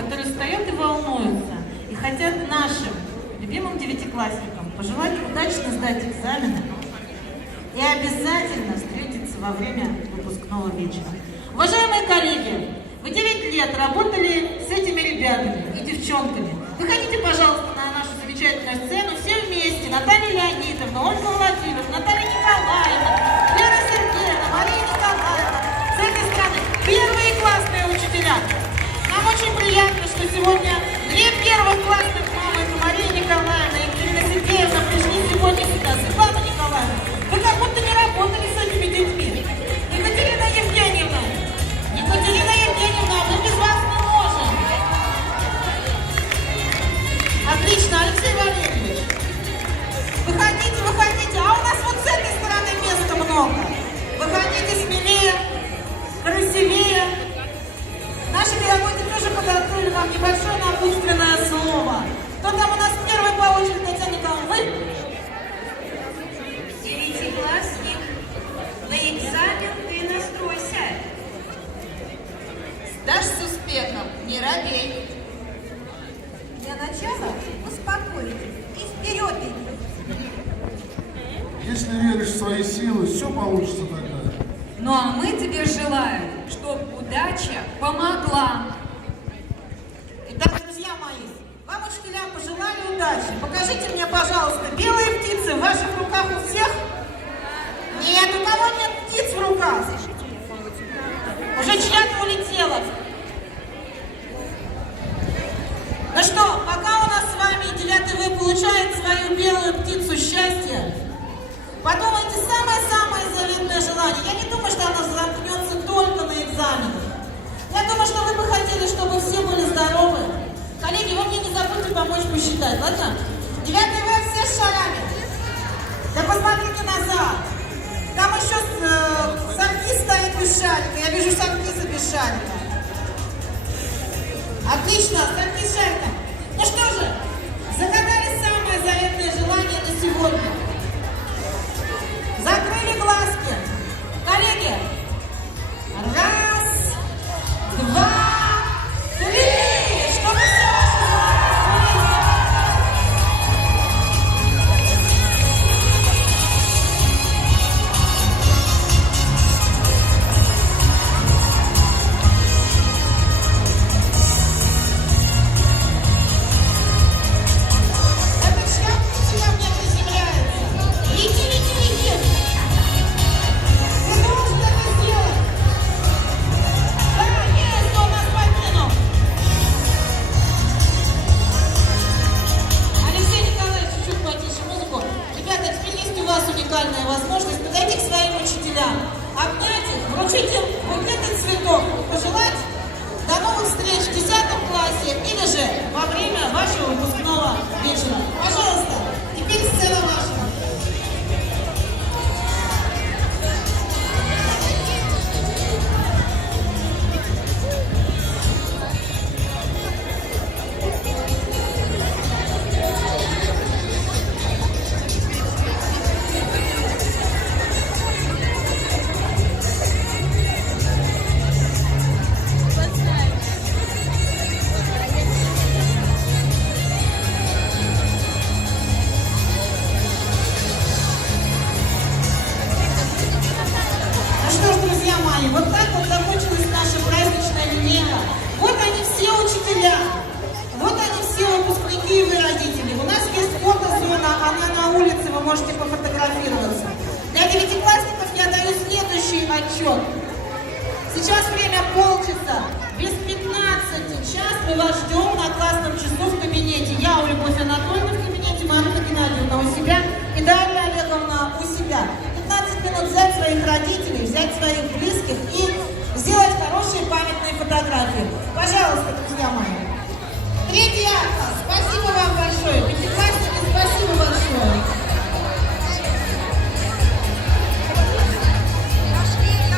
которые стоят и волнуются, и хотят нашим любимым девятиклассникам пожелать удачно сдать экзамены и обязательно встретиться во время выпускного вечера. Уважаемые коллеги, вы 9 лет работали с этими ребятами и девчонками. Выходите, пожалуйста, на нашу замечательную сцену все вместе. Наталья Леонидовна, Ольга Владимировна, Наталья Николаевна, Вера Сергеевна, Мария Николаевна. С этой стороны первые классные учителя. Нам очень приятно, что сегодня 2 первых классных мамы, это Мария Николаевна и Екатерина Сергеевна, пришли сегодня сюда. Светлана Николаевна, вы как будто не работали с этими детьми. Екатерина Евгеньевна, мы без вас не можем. Отлично, Алексей Валерьевич. Выходите, выходите. А у нас вот с этой стороны места много. Выходите смелее, красивее. Наши педагоги тоже подготовили вам небольшое напутственное слово. Кто там у нас первый по очереди, Татьяна Николаевна? Вы? Девятиклассник, на экзамен ты настройся. Сдашь с успехом, не робей. Для начала успокойтесь и вперед идите. Если веришь в свои силы, все получится тогда. Ну а мы тебе желаем, чтобы удача помогла. Итак, друзья мои, вам учителя пожелали удачи. Покажите мне, пожалуйста, белые птицы в ваших руках у всех? Нет, у кого нет птиц в руках? Уже чья-то улетела. Ну что, пока у нас с вами 9 В получает свою белую птицу счастья, подумайте самое-самое заветное желание. Я не думаю, что оно замкнется только на экзаменах. Я думаю, что вы бы хотели, чтобы все были здоровы. Коллеги, вы мне не забудьте помочь посчитать, ладно? 9 В все с шарами. Да посмотрите назад. Там еще Саркис стоит без шарика. Я вижу Саркиса без шарика. Отлично, Саркис шариком. Ну что же, загадали самое заветное желание на сегодня. Закрыли глазки. Коллеги, 1, 2, 3. Чтобы все ваши желания этот шляп мне приземляется. Лети. Ты должен это сделать. Да, есть, он нас покинул. Алексей Николаевич, чуть-чуть потише музыку. Ребята, теперь есть у вас уникальная возможность подойти к своим учителям, обнять их, вручить им букет цветов, пожелать до новых встреч в 10 классе или же во время вашего выпускного вечера. Пожалуйста, теперь сцена ваша. Ну что ж, друзья мои, вот так вот закончилась наша праздничная линейка. Вот они все учителя, вот они все выпускники и вы родители. У нас есть фотозона, она на улице, вы можете пофотографироваться. Для девятиклассников я даю следующий отчет. Сейчас время полчаса, без 15 час мы вас ждем на классном часу в кабинете. Я у Любовь Анатольевны в кабинете, Марина Геннадьевна у себя и Дарья Олеговна у себя. 15 минут взять своих родителей, взять своих близких и сделать хорошие памятные фотографии. Пожалуйста, друзья.